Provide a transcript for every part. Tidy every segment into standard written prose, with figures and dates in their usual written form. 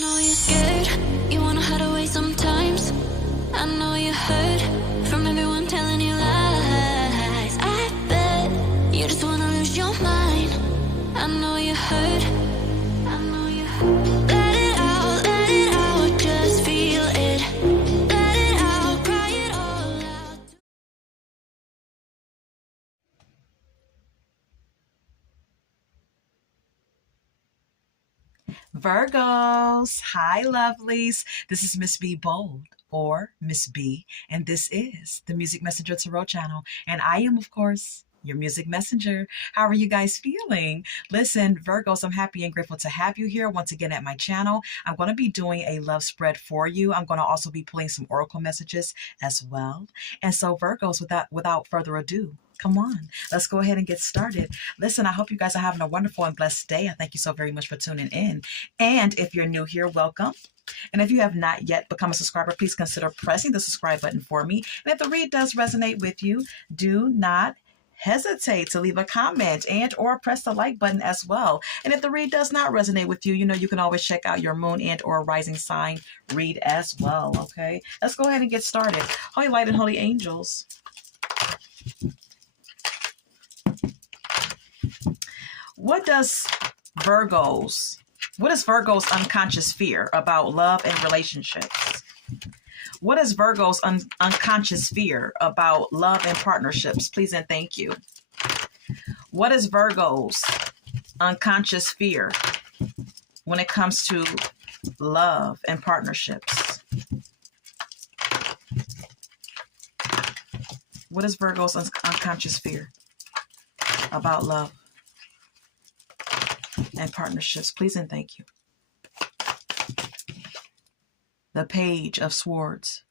know you're scared, you wanna hide away sometimes. I know you hurt from everyone telling you lies. I bet you just wanna lose your mind. I know you hurt, I know you hurt. Let it out, just feel it. Let it out, cry it all out. Virgos, hi lovelies. This is Miss B Bold or Miss B, and this is the Music Messenger Tarot channel. And I am, of course, your music messenger. How are you guys feeling? Listen, Virgos, I'm happy and grateful to have you here once again at my channel. I'm going to be doing a love spread for you. I'm going to also be pulling some oracle messages as well. And so, Virgos, without further ado, come on, let's go ahead and get started. Listen, I hope you guys are having a wonderful and blessed day. I thank you so very much for tuning in. And if you're new here, welcome. And if you have not yet become a subscriber, please consider pressing the subscribe button for me. And if the read does resonate with you, do not hesitate to leave a comment and or press the like button as well. And if the read does not resonate with you, you can always check out your moon and or rising sign read as well. Okay, let's go ahead and get started. Holy light and holy angels, what is Virgo's unconscious fear about love and relationships? What is Virgo's unconscious fear about love and partnerships? Please and thank you. What is Virgo's unconscious fear when it comes to love and partnerships? What is Virgo's unconscious fear about love and partnerships? Please and thank you. The Page of Swords.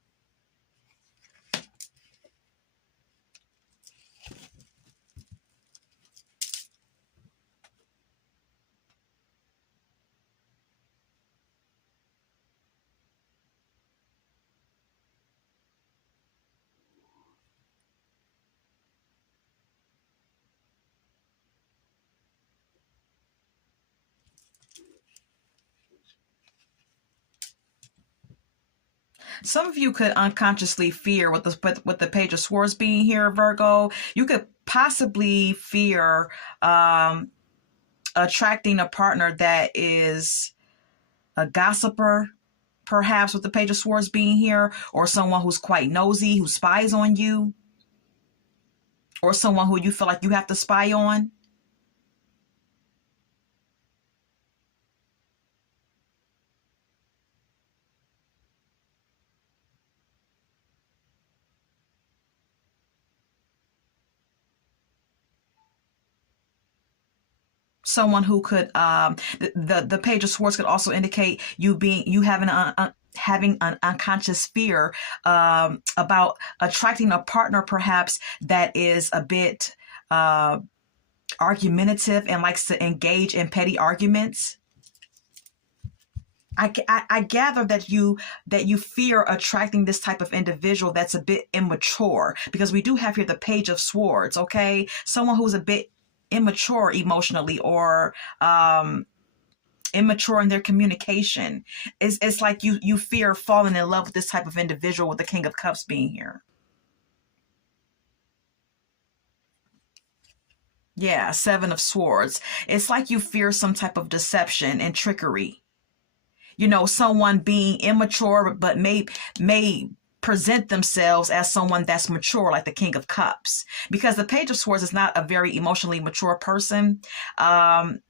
Some of you could unconsciously fear with the Page of Swords being here, Virgo. You could possibly fear attracting a partner that is a gossiper, perhaps with the Page of Swords being here, or someone who's quite nosy, who spies on you, or someone who you feel like you have to spy on. Someone who could the Page of Swords could also indicate you having an unconscious fear about attracting a partner perhaps that is a bit argumentative and likes to engage in petty arguments. I gather that you fear attracting this type of individual that's a bit immature, because we do have here the Page of Swords. Okay, someone who's a bit immature emotionally, or immature in their communication. It's like you fear falling in love with this type of individual, with the King of Cups being here. Yeah, Seven of Swords. It's like you fear some type of deception and trickery. Someone being immature but may present themselves as someone that's mature, like the King of Cups, because the Page of Swords is not a very emotionally mature person, but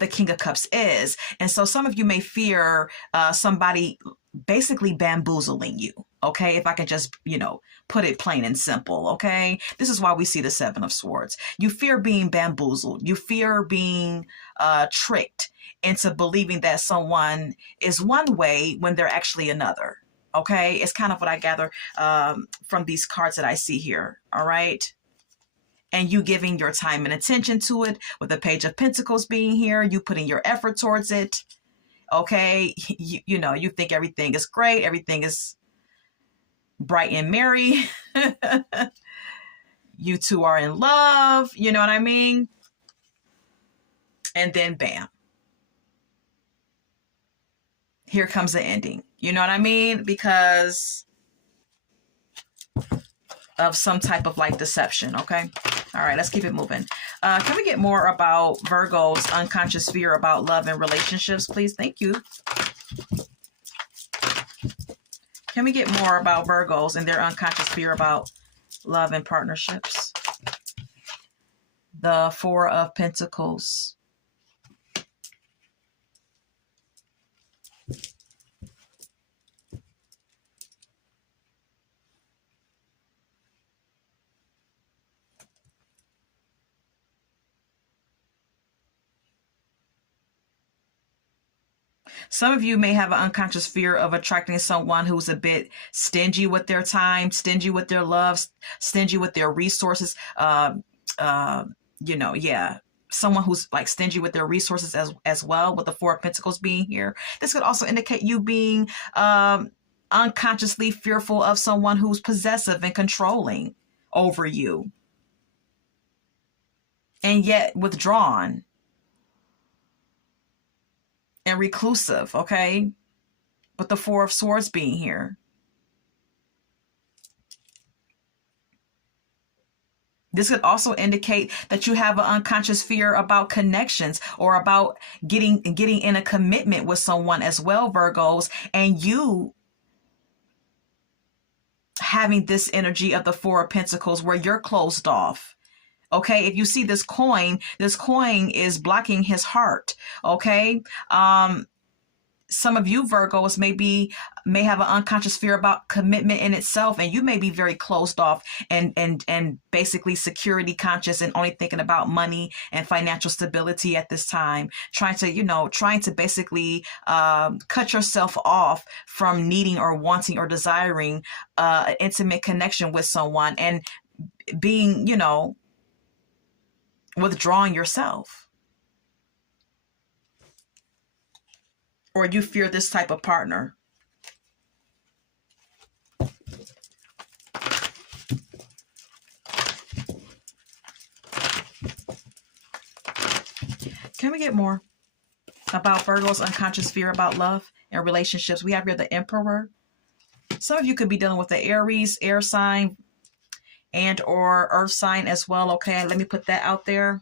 the King of Cups is. And so some of you may fear somebody basically bamboozling you. Okay, if I can just, put it plain and simple. Okay, this is why we see the Seven of Swords. You fear being bamboozled. You fear being tricked into believing that someone is one way when they're actually another. Okay, it's kind of what I gather from these cards that I see here. All right. And you giving your time and attention to it, with the Page of Pentacles being here, you putting your effort towards it. Okay, you think everything is great, everything is bright and merry. You two are in love, you know what I mean? And then bam. here comes the ending. You know what I mean? Because of some type of like deception. Okay. All right, let's keep it moving. Can we get more about Virgo's unconscious fear about love and relationships, please? Thank you. Can we get more about Virgos and their unconscious fear about love and partnerships? The Four of Pentacles. Some of you may have an unconscious fear of attracting someone who's a bit stingy with their time, stingy with their love, stingy with their resources. You know, yeah. Someone who's like stingy with their resources as well, with the Four of Pentacles being here. This could also indicate you being unconsciously fearful of someone who's possessive and controlling over you, and yet withdrawn and reclusive, okay? With the Four of Swords being here. This could also indicate that you have an unconscious fear about connections or about getting in a commitment with someone as well, Virgos, and you having this energy of the Four of Pentacles where you're closed off. Okay, if you see this coin is blocking his heart. Okay, some of you Virgos may have an unconscious fear about commitment in itself, and you may be very closed off and basically security conscious and only thinking about money and financial stability at this time, trying to basically cut yourself off from needing or wanting or desiring an intimate connection with someone, and being, withdrawing yourself. Or you fear this type of partner. Can we get more about Virgo's unconscious fear about love and relationships? We have here the Emperor. Some of you could be dealing with the Aries, air sign, and or earth sign as well. Okay, let me put that out there.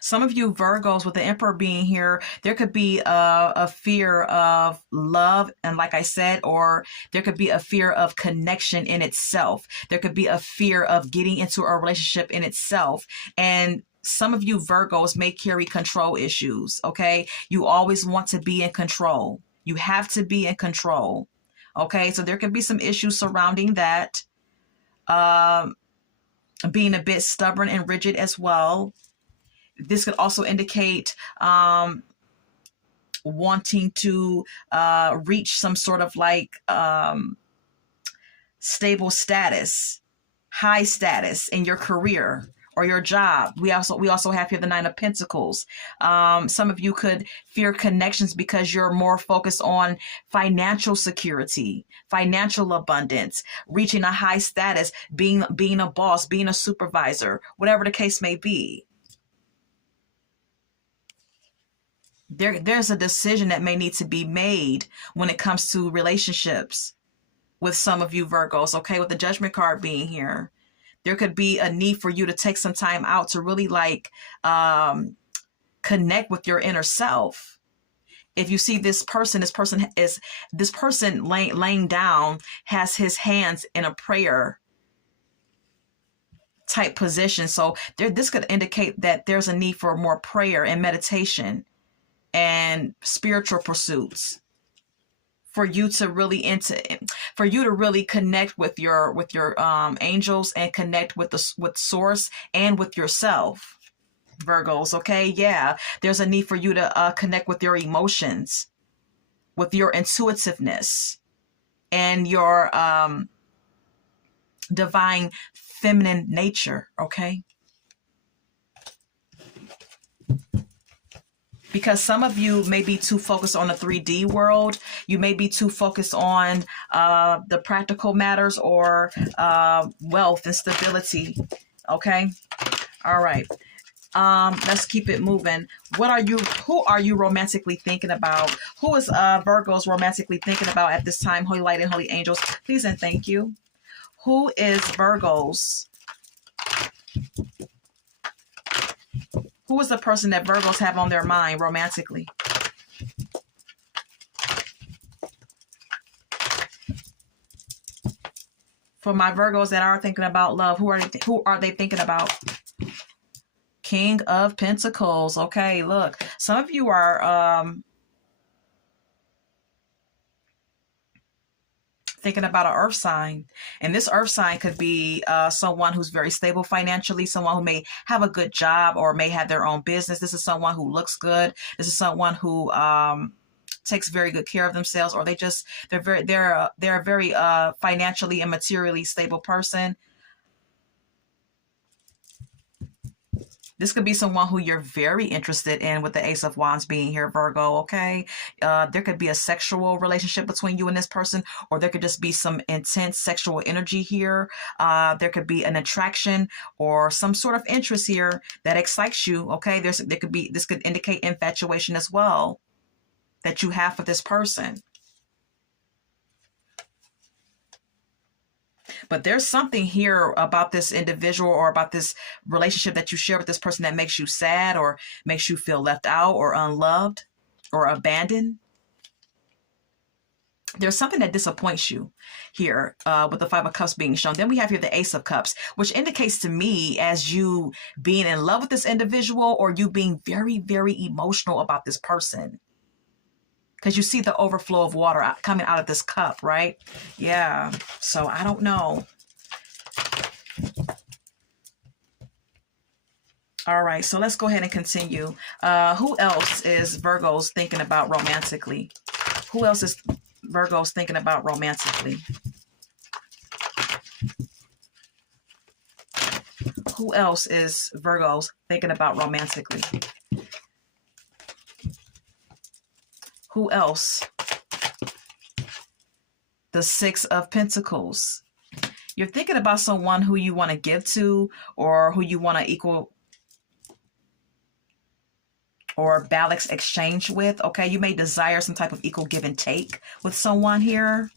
Some of you Virgos, with the Emperor being here, there could be a fear of love, and like I said, or there could be a fear of connection in itself. There could be a fear of getting into a relationship in itself. And some of you Virgos may carry control issues, okay? You always want to be in control. You have to be in control, okay? So there could be some issues surrounding that. Being a bit stubborn and rigid as well. This could also indicate wanting to reach some sort of like stable status, high status in your career or your job. We also have here the Nine of Pentacles. Some of you could fear connections because you're more focused on financial security, financial abundance, reaching a high status, being a boss, being a supervisor, whatever the case may be. There's a decision that may need to be made when it comes to relationships with some of you Virgos, okay? With the Judgment card being here, there could be a need for you to take some time out to really like connect with your inner self. If you see this person laying down, has his hands in a prayer type position. So this could indicate that there's a need for more prayer and meditation and spiritual pursuits for you to really connect with your angels and connect with source and with yourself, Virgos. Okay, yeah, there's a need for you to connect with your emotions, with your intuitiveness, and your divine feminine nature. Okay. because some of you may be too focused on the 3D world. You may be too focused on the practical matters or wealth and stability. Okay. All right. Let's keep it moving. Who are you romantically thinking about? Who is Virgos romantically thinking about at this time? Holy light and holy angels, please and thank you. Who is Virgos? Who is the person that Virgos have on their mind romantically? For my Virgos that are thinking about love, who are they thinking about? King of Pentacles. Okay, look, some of you are thinking about an earth sign, and this earth sign could be someone who's very stable financially, someone who may have a good job or may have their own business. This is someone who looks good. This is someone who takes very good care of themselves, or they're a very financially and materially stable person. This could be someone who you're very interested in, with the Ace of Wands being here, Virgo, okay? There could be a sexual relationship between you and this person, or there could just be some intense sexual energy here. There could be an attraction or some sort of interest here that excites you, okay? This could indicate infatuation as well that you have for this person. But there's something here about this individual or about this relationship that you share with this person that makes you sad or makes you feel left out or unloved or abandoned. There's something that disappoints you here with the Five of Cups being shown. Then we have here the Ace of Cups, which indicates to me as you being in love with this individual or you being very, very emotional about this person. Because you see the overflow of water coming out of this cup, right? Yeah. So I don't know. All right. So let's go ahead and continue. Who else is Virgos thinking about romantically? Who else is Virgos thinking about romantically? Who else is Virgos thinking about romantically? Who else? The Six of Pentacles. You're thinking about someone who you want to give to or who you want to equal or balance exchange with. Okay, you may desire some type of equal give and take with someone here.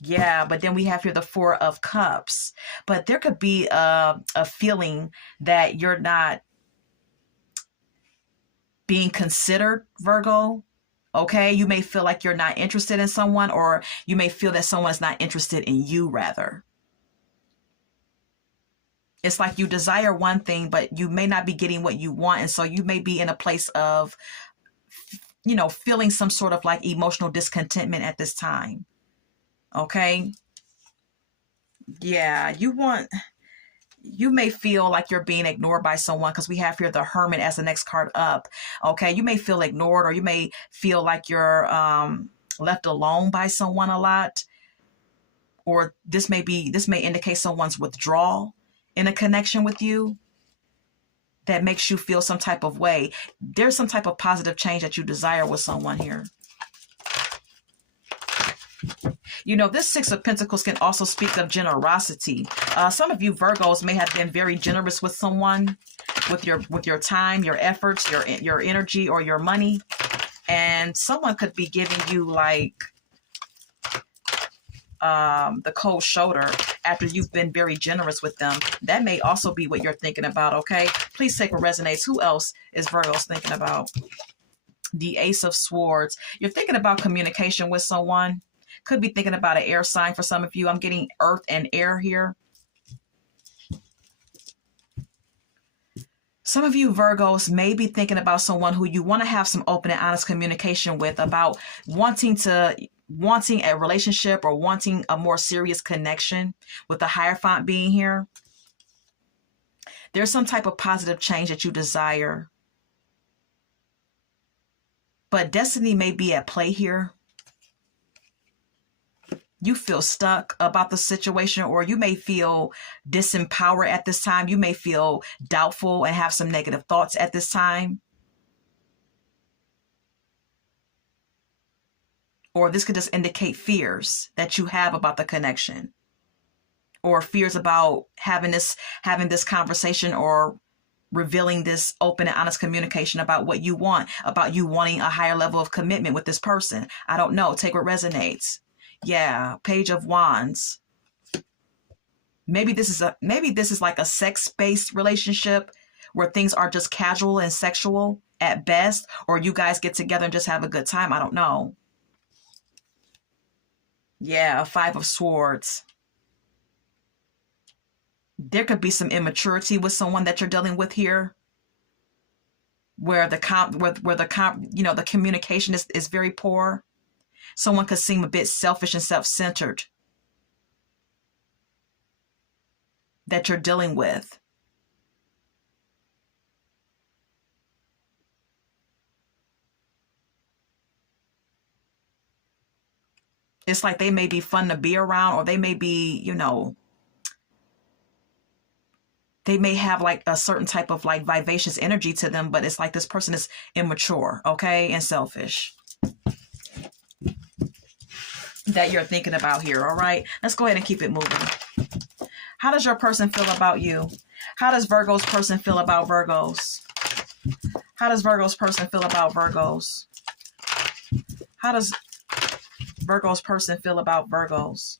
Yeah, but then we have here the Four of Cups. But there could be a feeling that you're not being considered, Virgo. Okay, you may feel like you're not interested in someone, or you may feel that someone's not interested in you, rather. It's like you desire one thing, but you may not be getting what you want. And so you may be in a place of, you know, feeling some sort of like emotional discontentment at this time. Okay. Yeah, you may feel like you're being ignored by someone because we have here the Hermit as the next card up. Okay, you may feel ignored, or you may feel like you're left alone by someone a lot, or this may indicate someone's withdrawal in a connection with you that makes you feel some type of way. There's some type of positive change that you desire with someone here. You know, this Six of Pentacles can also speak of generosity. Some of you Virgos may have been very generous with someone, with your time, your efforts, your energy, or your money. And someone could be giving you like the cold shoulder after you've been very generous with them. That may also be what you're thinking about, okay? Please take what resonates. Who else is Virgos thinking about? The Ace of Swords. You're thinking about communication with someone. Could be thinking about an air sign for some of you. I'm getting earth and air here. Some of you Virgos may be thinking about someone who you want to have some open and honest communication with about wanting a relationship or wanting a more serious connection, with the Hierophant being here. There's some type of positive change that you desire. But destiny may be at play here. You feel stuck about the situation, or you may feel disempowered at this time. You may feel doubtful and have some negative thoughts at this time. Or this could just indicate fears that you have about the connection, or fears about having this conversation, or revealing this open and honest communication about what you want, about you wanting a higher level of commitment with this person. I don't know. Take what resonates. Yeah, Page of Wands. Maybe this is like a sex-based relationship where things are just casual and sexual at best, or you guys get together and just have a good time. I don't know. Yeah, Five of Swords. There could be some immaturity with someone that you're dealing with here, where the communication is very poor. Someone could seem a bit selfish and self-centered that you're dealing with. It's like they may be fun to be around, or they may be, they may have like a certain type of like vivacious energy to them, but it's like this person is immature, okay, and selfish, that you're thinking about here. All right, let's go ahead and keep it moving. How does your person feel about you? How does Virgo's person feel about Virgos? How does Virgo's person feel about Virgos? How does Virgo's person feel about Virgos?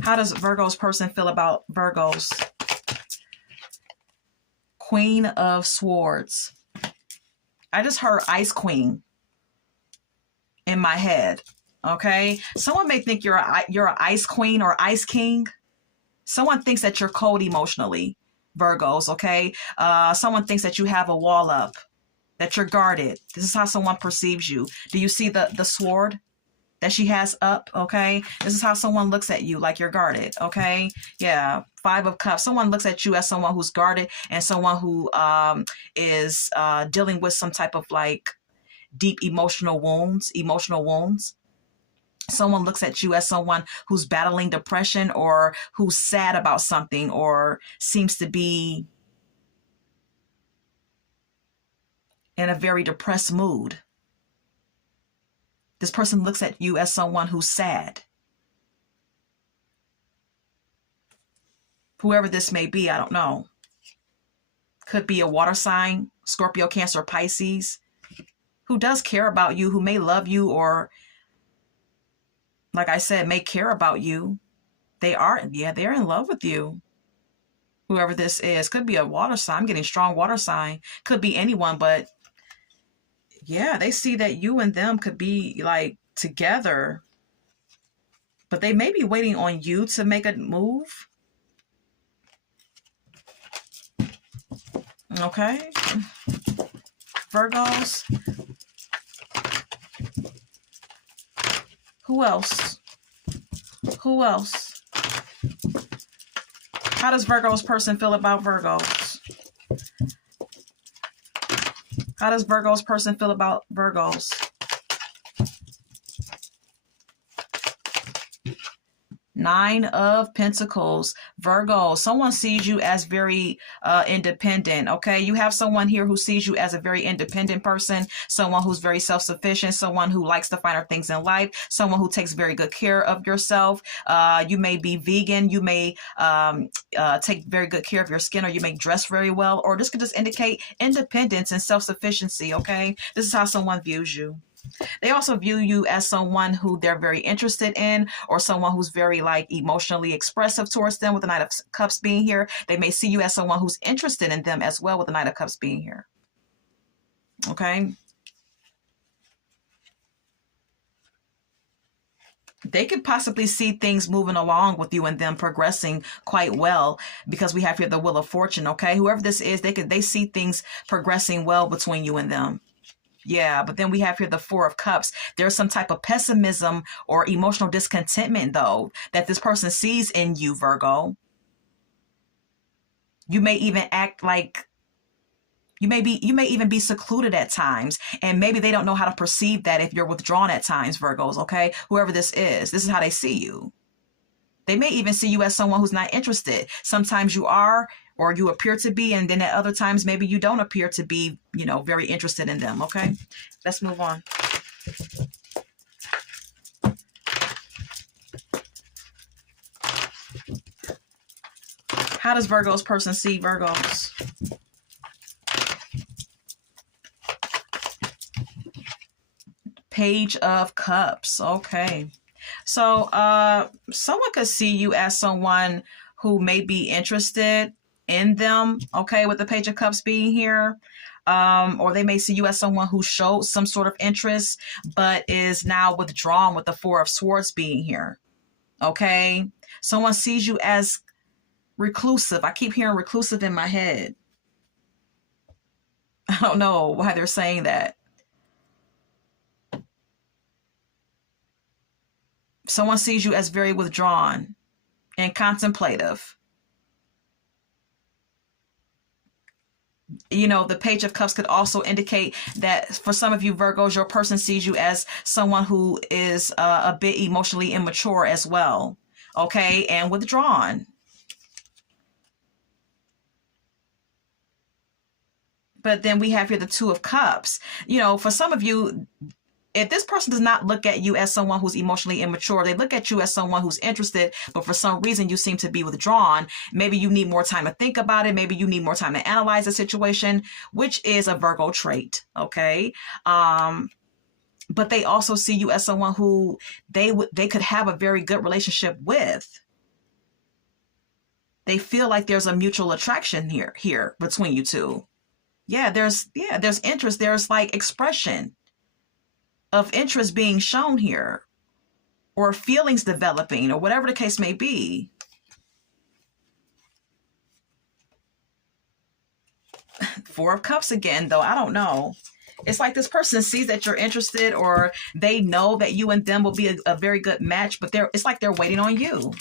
How does Virgo's person feel about Virgos? Queen of Swords. I just heard Ice Queen in my head. Okay, someone may think you're an Ice Queen or Ice King. Someone thinks that you're cold emotionally, Virgos. Okay, someone thinks that you have a wall up, that you're guarded. This is how someone perceives you. Do you see the sword that she has up? Okay, this is how someone looks at you, like you're guarded. Okay, yeah, Five of Cups. Someone looks at you as someone who's guarded, and someone who is dealing with some type of like deep emotional wounds. Someone looks at you as someone who's battling depression, or who's sad about something, or seems to be in a very depressed mood. This person looks at you as someone who's sad. Whoever this may be, I don't know. Could be a water sign, Scorpio, Cancer, Pisces, who does care about you, who may love you, or, like I said, may care about you. They're in love with you. Whoever this is. Could be a water sign. I'm getting strong water sign. Could be anyone, but yeah, they see that you and them could be like together, but they may be waiting on you to make a move. Okay. Virgos. Who else? Who else? How does Virgo's person feel about Virgos? How does Virgo's person feel about Virgos? Nine of Pentacles. Virgo, someone sees you as very independent, okay? You have someone here who sees you as a very independent person, someone who's very self-sufficient, someone who likes the finer things in life, someone who takes very good care of yourself. You may be vegan, you may take very good care of your skin, or you may dress very well, or this could just indicate independence and self-sufficiency, okay? This is how someone views you. They also view you as someone who they're very interested in, or someone who's very like emotionally expressive towards them, with the Knight of Cups being here. They may see you as someone who's interested in them as well, with the Knight of Cups being here. Okay. They could possibly see things moving along with you and them progressing quite well, because we have here the Wheel of Fortune. Okay. Whoever this is, they see things progressing well between you and them. Yeah, but then we have here the Four of Cups. There's some type of pessimism or emotional discontentment, though, that this person sees in you, Virgo. You may even act like you may even be secluded at times, and maybe they don't know how to perceive that if you're withdrawn at times, Virgos, okay? Whoever this is how they see you. They may even see you as someone who's not interested. Sometimes you are, or you appear to be, and then at other times, maybe you don't appear to be, very interested in them, okay? Let's move on. How does Virgo's person see Virgos? Page of Cups. Okay. So someone could see you as someone who may be interested in them, okay, with the Page of Cups being here. Or they may see you as someone who showed some sort of interest, but is now withdrawn with the Four of Swords being here. Okay. Someone sees you as reclusive. I keep hearing reclusive in my head. I don't know why they're saying that. Someone sees you as very withdrawn and contemplative. The Page of Cups could also indicate that for some of you Virgos, your person sees you as someone who is a bit emotionally immature as well. Okay, and withdrawn. But then we have here the Two of Cups. For some of you, if this person does not look at you as someone who's emotionally immature, they look at you as someone who's interested, but for some reason you seem to be withdrawn. Maybe you need more time to think about it. Maybe you need more time to analyze the situation, which is a Virgo trait. Okay. But they also see you as someone who they could have a very good relationship with. They feel like there's a mutual attraction here between you two. Yeah, there's interest. There's like expression of interest being shown here, or feelings developing, or whatever the case may be. Four of Cups again, though. I don't know. It's like this person sees that you're interested, or they know that you and them will be a very good match, but it's like they're waiting on you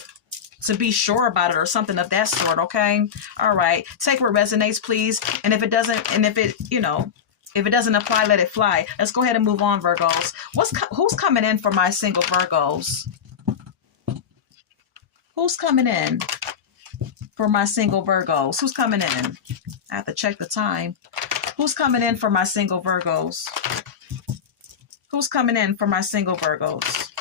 to be sure about it or something of that sort. Okay. All right. Take what resonates, please. And if it doesn't, and if it doesn't apply, let it fly. Let's go ahead and move on, Virgos. Who's coming in for my single Virgos? Who's coming in for my single Virgos? Who's coming in? I have to check the time. Who's coming in for my single Virgos? Who's coming in for my single Virgos?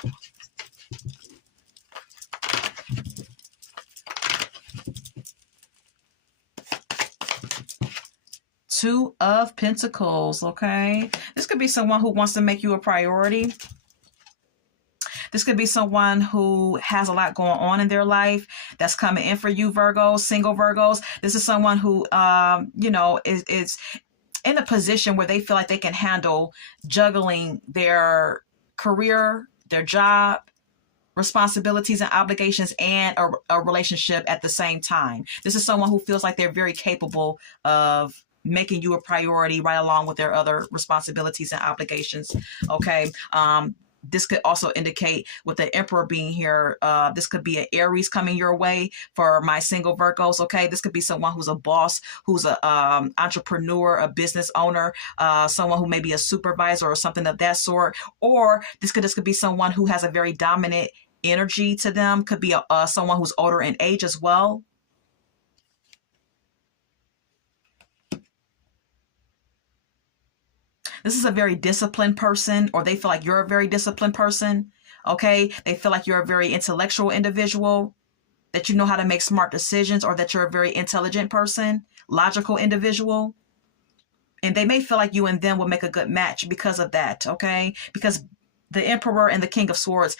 Two of Pentacles, okay? This could be someone who wants to make you a priority. This could be someone who has a lot going on in their life that's coming in for you, Virgos, single Virgos. This is someone who, is in a position where they feel like they can handle juggling their career, their job, responsibilities and obligations, and a relationship at the same time. This is someone who feels like they're very capable of making you a priority right along with their other responsibilities and obligations. Okay. This could also indicate with the Emperor being here, this could be an Aries coming your way for my single Virgos. Okay. This could be someone who's a boss, who's a entrepreneur, a business owner, someone who may be a supervisor or something of that sort. Or this could be someone who has a very dominant energy to them. Could be someone who's older in age as well. This is a very disciplined person, or they feel like you're a very disciplined person. Okay. They feel like you're a very intellectual individual, that you know how to make smart decisions, or that you're a very intelligent person, logical individual. And they may feel like you and them will make a good match because of that. Okay. Because the Emperor and the King of Swords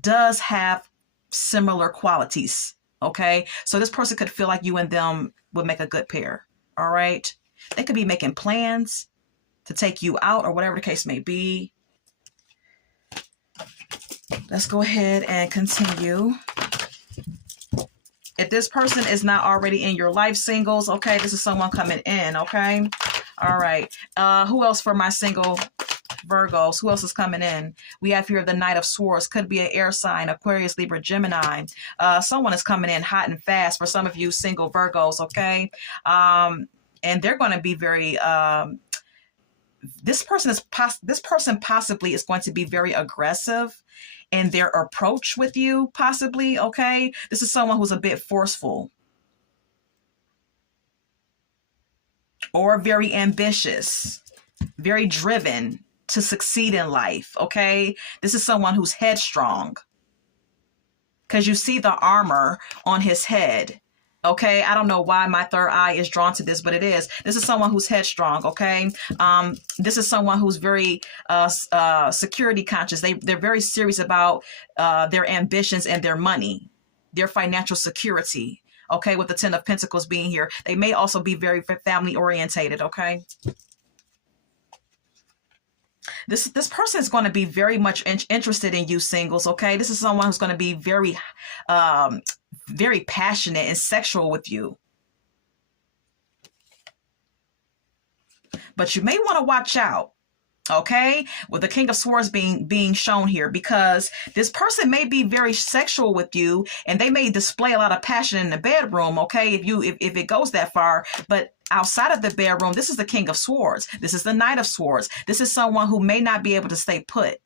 does have similar qualities. Okay. So this person could feel like you and them would make a good pair. All right. They could be making plans to take you out or whatever the case may be. Let's go ahead and continue. If this person is not already in your life, singles, okay, this is someone coming in, okay? All right. Who else for my single Virgos? Who else is coming in? We have here the Knight of Swords. Could be an air sign, Aquarius, Libra, Gemini. Someone is coming in hot and fast for some of you single Virgos, okay? And they're going to be very this person possibly is going to be very aggressive in their approach with you, possibly, okay? This is someone who's a bit forceful or very ambitious, very driven to succeed in life, okay? This is someone who's headstrong because you see the armor on his head. Okay, I don't know why my third eye is drawn to this, but it is. This is someone who's headstrong. Okay, this is someone who's very security conscious. They're very serious about their ambitions and their money, their financial security. Okay, with the Ten of Pentacles being here, they may also be very family orientated. Okay. This person is going to be very much interested in you, singles. Okay, this is someone who's going to be very very passionate and sexual with you. But you may want to watch out, okay, with the King of Swords being shown here, because this person may be very sexual with you and they may display a lot of passion in the bedroom, okay, if it goes that far. But outside of the bedroom, this is the King of Swords. This is the Knight of Swords. This is someone who may not be able to stay put.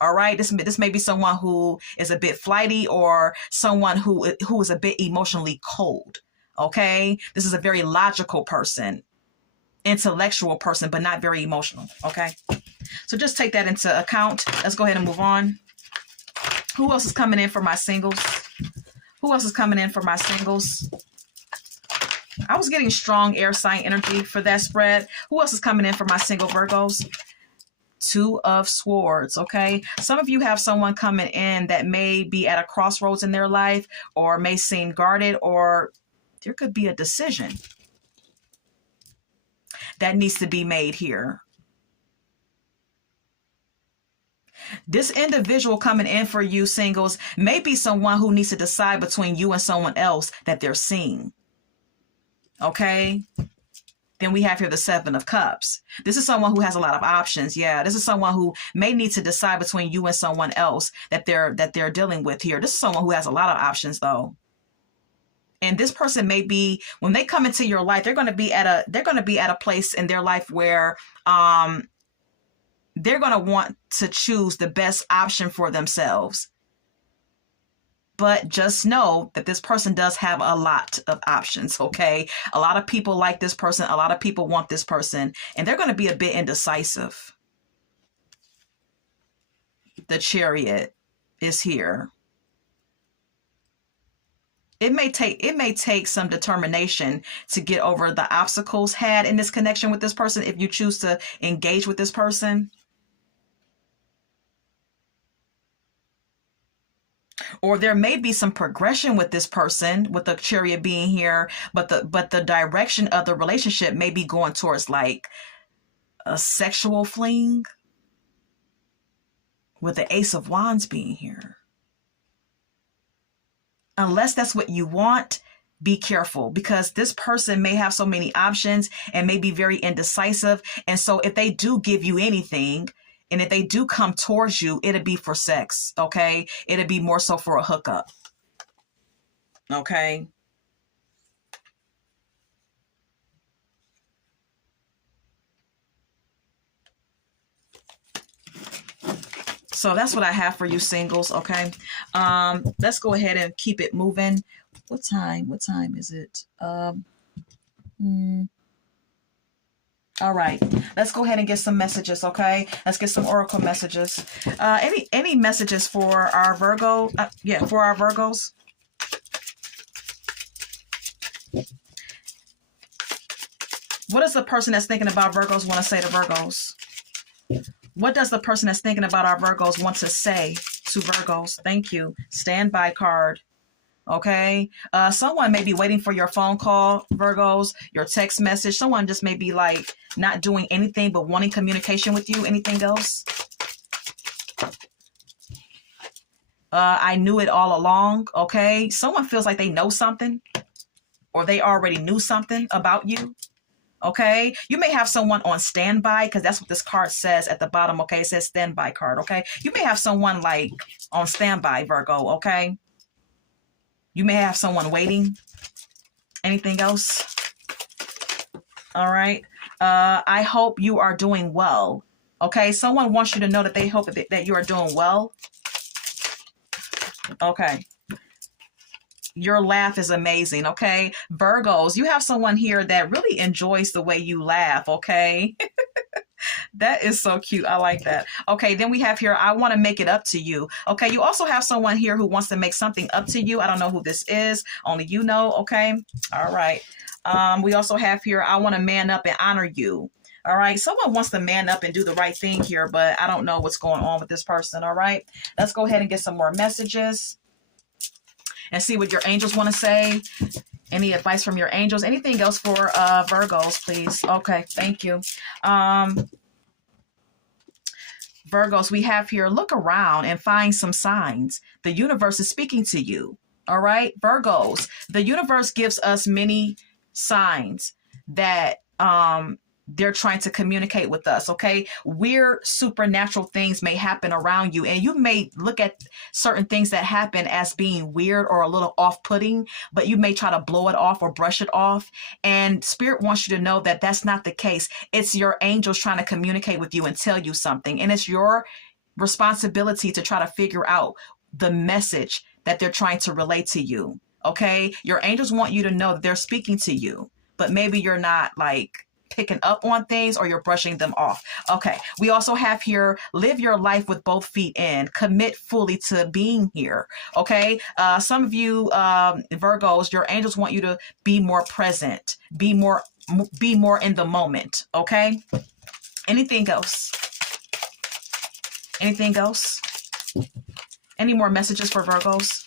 All right, this may be someone who is a bit flighty or someone who is a bit emotionally cold. Okay, this is a very logical person, intellectual person, but not very emotional. Okay, so just take that into account. Let's go ahead and move on. Who else is coming in for my singles? Who else is coming in for my singles? I was getting strong air sign energy for that spread. Who else is coming in for my single Virgos? Two of Swords, okay? Some of you have someone coming in that may be at a crossroads in their life or may seem guarded, or there could be a decision that needs to be made here. This individual coming in for you, singles, may be someone who needs to decide between you and someone else that they're seeing, okay? Then we have here the Seven of Cups. This is someone who has a lot of options. Yeah, this is someone who may need to decide between you and someone else that they're dealing with here. This is someone who has a lot of options, though. And this person may be, when they come into your life, they're going to be at a place in their life where they're going to want to choose the best option for themselves. But just know that this person does have a lot of options, okay? A lot of people like this person. A lot of people want this person. And they're going to be a bit indecisive. The Chariot is here. It may take some determination to get over the obstacles had in this connection with this person if you choose to engage with this person. Or there may be some progression with this person, with the Chariot being here, but the direction of the relationship may be going towards like a sexual fling, with the Ace of Wands being here. Unless that's what you want, be careful, because this person may have so many options and may be very indecisive. And so if they do give you anything, and if they do come towards you, it'll be for sex, okay? It'll be more so for a hookup, okay? So that's what I have for you, singles, okay? Let's go ahead and keep it moving. What time is it? All right, let's go ahead and get some messages, okay? Let's get some oracle messages. Any messages for our Virgo? For our Virgos. What does the person that's thinking about Virgos want to say to Virgos? What does the person that's thinking about our Virgos want to say to Virgos? Thank you. Standby card. Okay. Someone may be waiting for your phone call, Virgos, your text message. Someone just may be like not doing anything but wanting communication with you. Anything else? I knew it all along. Okay. Someone feels like they know something, or they already knew something about you. Okay. You may have someone on standby, because that's what this card says at the bottom. Okay. It says standby card. Okay. You may have someone like on standby, Virgo. Okay. You may have someone waiting. Anything else? All right. I hope you are doing well. Okay, someone wants you to know that they hope that you are doing well. Okay. Your laugh is amazing, okay? Virgos, you have someone here that really enjoys the way you laugh, okay? That is so cute. I like that. Okay, then we have here, I want to make it up to you. Okay, you also have someone here who wants to make something up to you. I don't know who this is. Only you know, okay? All right. We also have here, I want to man up and honor you. All right, someone wants to man up and do the right thing here, but I don't know what's going on with this person, all right? Let's go ahead and get some more messages and see what your angels want to say. Any advice from your angels? Anything else for Virgos, please? Okay, thank you. Virgos, we have here, look around and find some signs. The universe is speaking to you. All right, Virgos, the universe gives us many signs that they're trying to communicate with us, okay? Weird supernatural things may happen around you, and you may look at certain things that happen as being weird or a little off-putting, but you may try to blow it off or brush it off. And Spirit wants you to know that that's not the case. It's your angels trying to communicate with you and tell you something. And it's your responsibility to try to figure out the message that they're trying to relate to you, okay? Your angels want you to know that they're speaking to you, but maybe you're not like picking up on things or you're brushing them off. Okay, we also have here, live your life with both feet in, commit fully to being here. Okay, some of you Virgos, your angels want you to be more present, be more in the moment. Okay, anything else? Anything else? Any more messages for Virgos?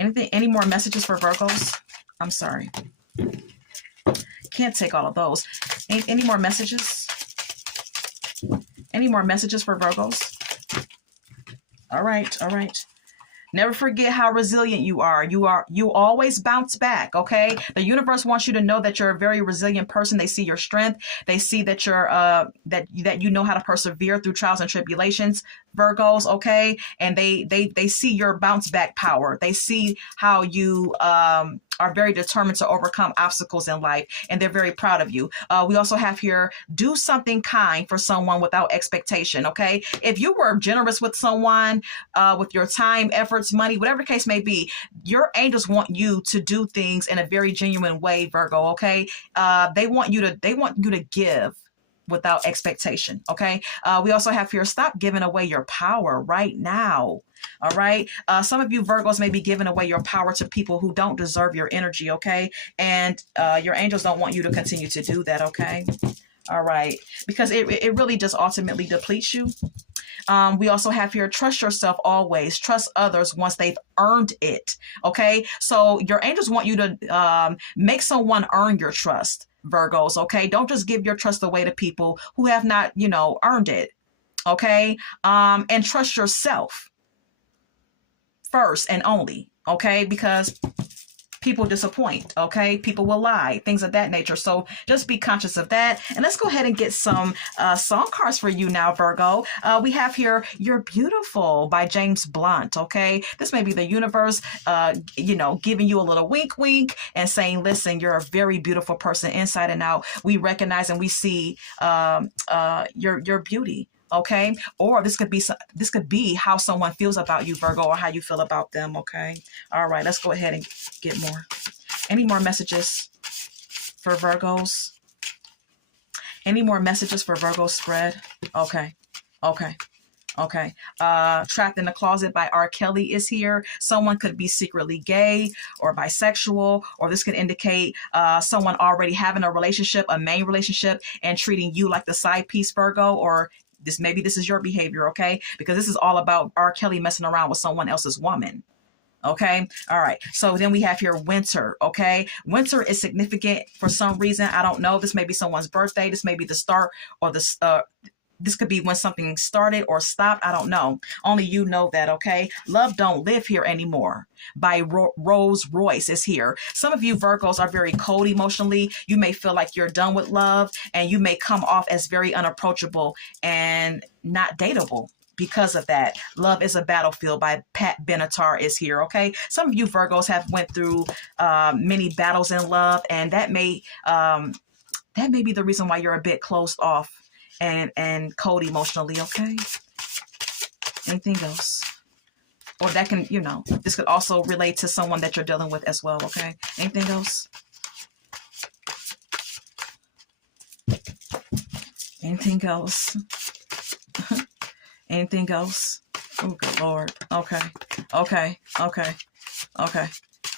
Any more messages for Virgos? I'm sorry. Can't take all of those. Any more messages? Any more messages for Virgos? All right, all right. Never forget how resilient you are. You always bounce back, okay? The universe wants you to know that you're a very resilient person. They see your strength. They see that you're that you know how to persevere through trials and tribulations, Virgos, okay? And they see your bounce back power. They see how you are very determined to overcome obstacles in life, and they're very proud of you. We also have here, do something kind for someone without expectation, okay? If you were generous with someone, with your time, efforts, money, whatever the case may be, your angels want you to do things in a very genuine way, Virgo, okay? They want you to give without expectation, okay? We also have here, stop giving away your power right now. All right. Some of you Virgos may be giving away your power to people who don't deserve your energy. Okay. And your angels don't want you to continue to do that. Okay. All right. Because it really just ultimately depletes you. We also have here, trust yourself always. Trust others once they've earned it. Okay. So your angels want you to make someone earn your trust, Virgos. Okay. Don't just give your trust away to people who have not, earned it. Okay. And trust yourself first and only, okay? Because people disappoint, okay? People will lie, things of that nature. So just be conscious of that. And let's go ahead and get some song cards for you now, Virgo. We have here, You're Beautiful by James Blunt, okay? This may be the universe, giving you a little wink, wink, and saying, listen, you're a very beautiful person inside and out. We recognize and we see your beauty. Okay, or this could be how someone feels about you, Virgo, or how you feel about them. Okay, all right, let's go ahead and get more. Any more messages for Virgos? Any more messages for Virgo spread? Okay. Trapped in the Closet by R. Kelly is here. Someone could be secretly gay or bisexual, or this could indicate someone already having a relationship, a main relationship, and treating you like the side piece, Virgo, or maybe this is your behavior, okay? Because this is all about R. Kelly messing around with someone else's woman. Okay. All right. So then we have here winter. Okay. Winter is significant for some reason. I don't know. This may be someone's birthday. This may be the start or this could be when something started or stopped. I don't know. Only you know that, okay? Love Don't Live Here Anymore by Rose Royce is here. Some of you Virgos are very cold emotionally. You may feel like you're done with love, and you may come off as very unapproachable and not dateable. Because of that, Love is a Battlefield by Pat Benatar is here, okay? Some of you Virgos have went through many battles in love, and that may that may be the reason why you're a bit closed off and cold emotionally, okay? Anything else? Or that can, you know, this could also relate to someone that you're dealing with as well, okay? Anything else? Anything else? Anything else? Oh, good Lord. Okay. Okay. Okay. Okay.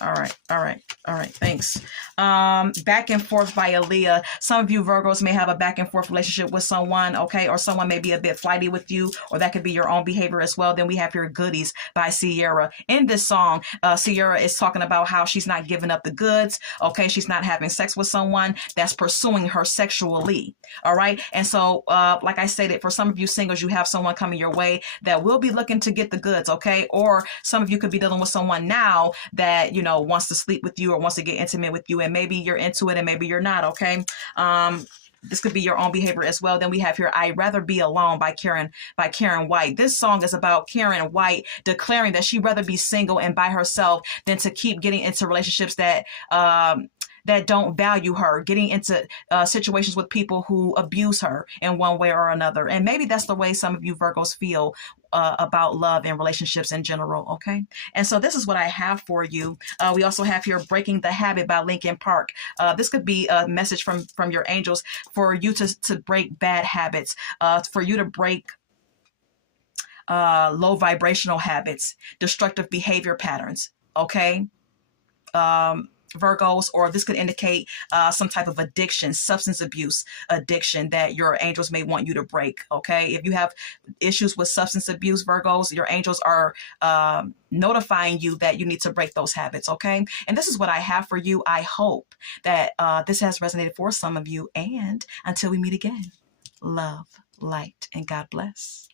All right. All right. All right. Thanks. Back and forth by Aaliyah. Some of you Virgos may have a back and forth relationship with someone, okay? Or someone may be a bit flighty with you, or that could be your own behavior as well. Then we have your goodies by Sierra. In this song, Sierra is talking about how she's not giving up the goods, okay? She's not having sex with someone that's pursuing her sexually, all right? And so, like I stated, for some of you singles, you have someone coming your way that will be looking to get the goods, okay? Or some of you could be dealing with someone now that, you know, wants to sleep with you or wants to get intimate with you, and maybe you're into it and maybe you're not, okay? This could be your own behavior as well. Then we have here I'd Rather Be Alone by Karen White. This song is about Karen White declaring that she'd rather be single and by herself than to keep getting into relationships that that don't value her, getting into situations with people who abuse her in one way or another. And maybe that's the way some of you Virgos feel about love and relationships in general, okay? And so this is what I have for you. We also have here Breaking the Habit by Linkin Park. This could be a message from your angels for you to break bad habits, for you to break low vibrational habits, destructive behavior patterns, okay? Virgos, or this could indicate some type of addiction, substance abuse addiction that your angels may want you to break, okay? If you have issues with substance abuse, Virgos, your angels are notifying you that you need to break those habits, okay? And this is what I have for you. I hope that this has resonated for some of you, and until we meet again, love, light, and God bless.